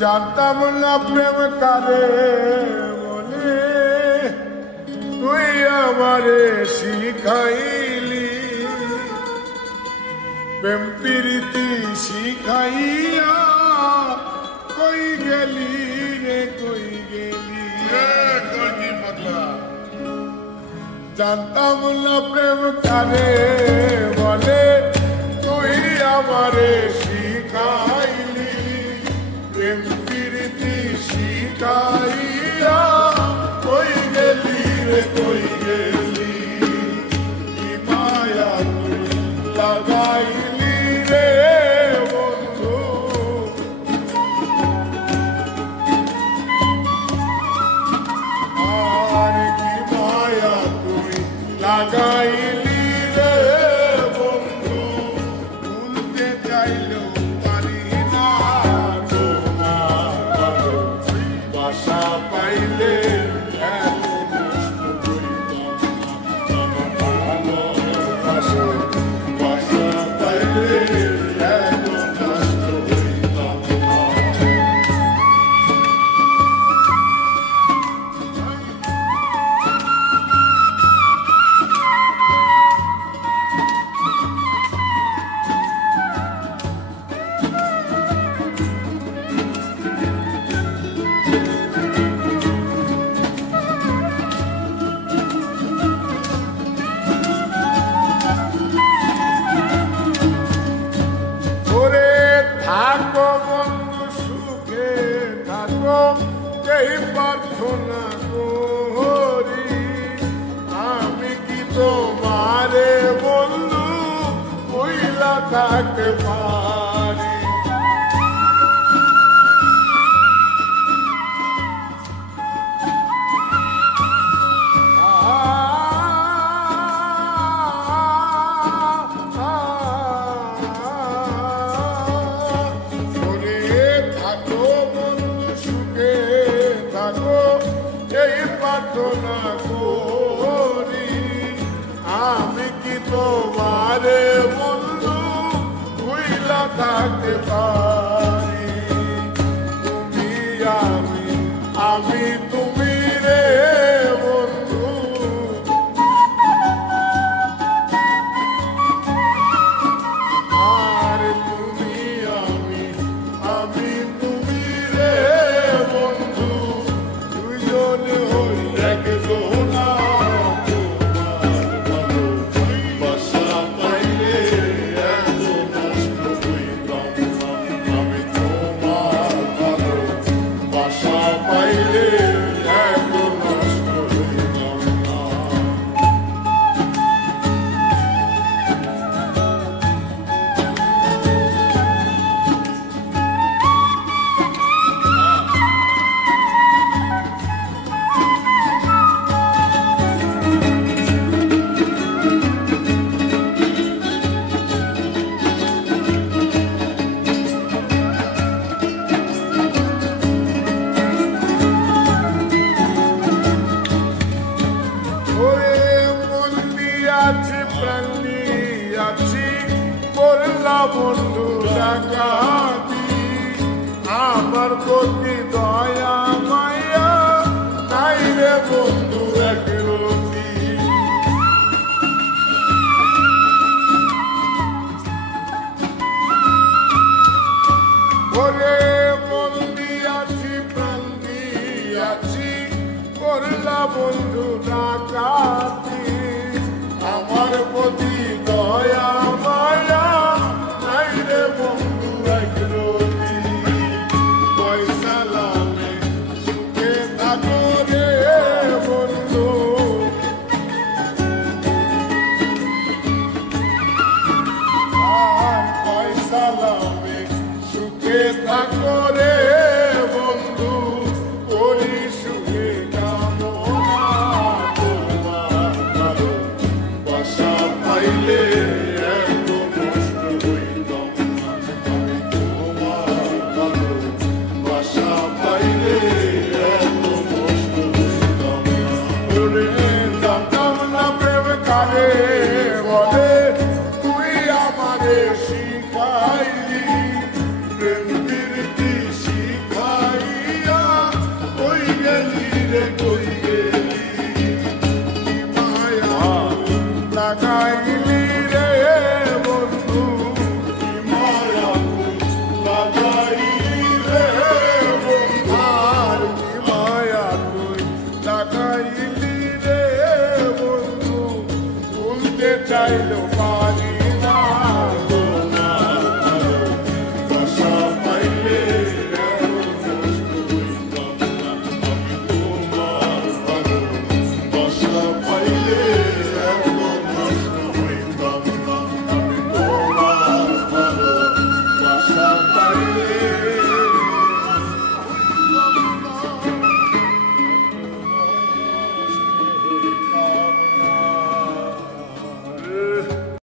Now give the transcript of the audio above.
জানতাম না প্রেম কারে বলে, তুই আমারে শিখাইলি। প্রেম প্রীতি শিখাইয়া কই গেলি রে কই গেলি। জানতাম না প্রেম কারে বলে, তুই আমারে শিখাইলি। প্রেম প্রীতি শিখাইয়া কই গেলি রে কই গেলি। কি মায়া তুই লাগাইলি রে বন্ধু, আর কি মায়া তুই লাগাইলি রে বন্ধু। ভুলতে চাইলেও পারি না তোমার বাসা পাইলে এত নষ্ট হইতাম না। ভালোবাসা বাসা পাইলে এত নষ্ট হইতাম না। থাকো বন্ধু সুখে থাকো, এই প্রার্থনা করি। আমি কি তোমারে বন্ধু ভুইলা থাকতে পারি। এই প্রার্থনা করি, আমি কি তোমারে বন্ধু ভুইলা থাকতে পারি। তুমি আমি, আমি তুমি রে বন্ধু। আর তুমি আমি, আমি তুমি রে বন্ধু। প্রাণ দিয়াছি করলা বন্ধু ডাকাতি। আমার প্রতি দয়া মায়া নাই রে বন্ধু একরতি। ওরে মন দিয়াছি প্রাণ দিয়াছি করলা বন্ধু ডাকাতি। আমার প্রতি দয়া মায়া নাই রে বন্ধু একরতি। পয়সা লাভে সুখে থাকো রে বন্ধু। আর পয়সা লাভে সুখে থাকো রে